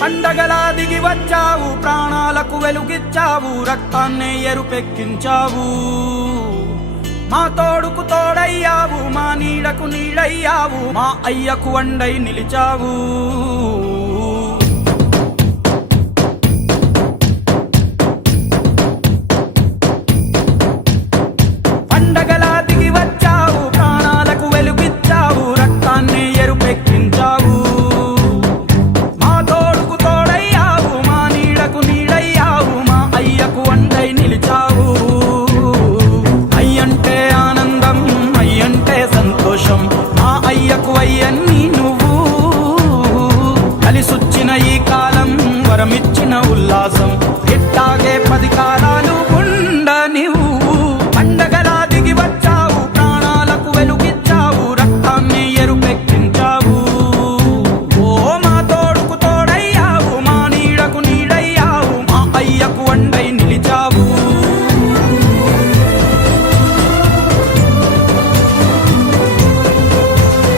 పండగలా దిగి వచ్చావు, ప్రాణాలకు వెలుగిచ్చావు, రక్తాన్నే ఎరుపెక్కించావు. మా తోడుకు తోడయ్యావు, మా నీడకు నీడయ్యావు, మా అయ్యకు అండై నిలిచావు. పండగలా దిగి వచ్చావు, ప్రాణాలకు వెలుగిచ్చావు, రక్తాన్నే ఎరుపెక్కించావు. మా తోడుకు తోడయ్యావు, మా నీడకు నీడయ్యావు, మా అయ్యకు అండై నిలిచావు. అయ్యంటే ఆనందం, అయ్యంటే సంతోషం, మా అయ్యకు అయ్యన్ని నువ్వు. కలిసొచ్చిన ఈ కాలం వరమిచ్చిన ఉల్లాసం, ఇట్టాగే 10 కాలాలు